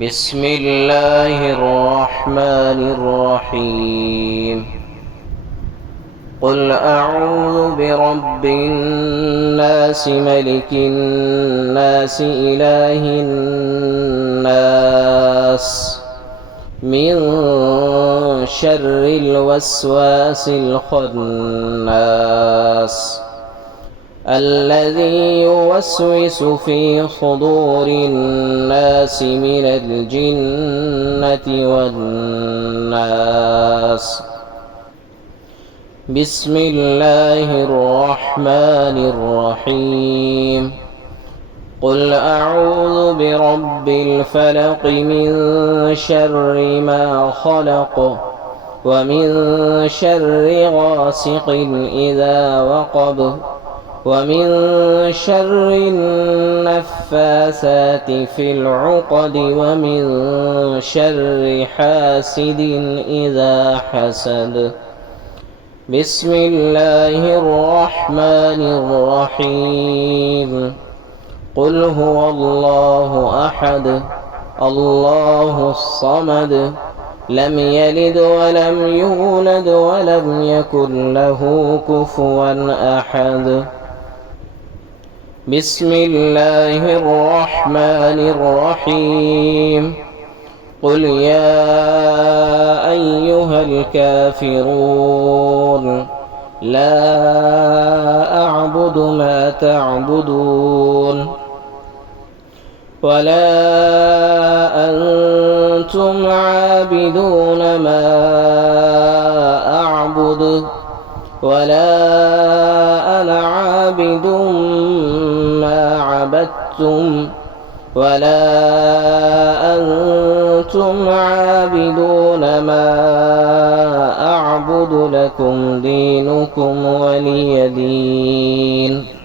بسم الله الرحمن الرحيم قل أعوذ برب الناس ملك الناس إله الناس من شر الوسواس الخناس الذي يوسوس في صدور الناس من الجنة والناس. بسم الله الرحمن الرحيم قل أعوذ برب الفلق من شر ما خلق ومن شر غاسق إذا وقب ومن شر النفاثات في العقد ومن شر حاسد إذا حسد. بسم الله الرحمن الرحيم قل هو الله أحد الله الصمد لم يلد ولم يولد ولم يكن له كفوا أحد. بسم الله الرحمن الرحيم قل يا أيها الكافرون لا أعبد ما تعبدون ولا أنتم عابدون ما أعبد ولا أنا عابد ما عبدتم ولا أنتم عابدون ما أعبد لكم دينكم ولي دين.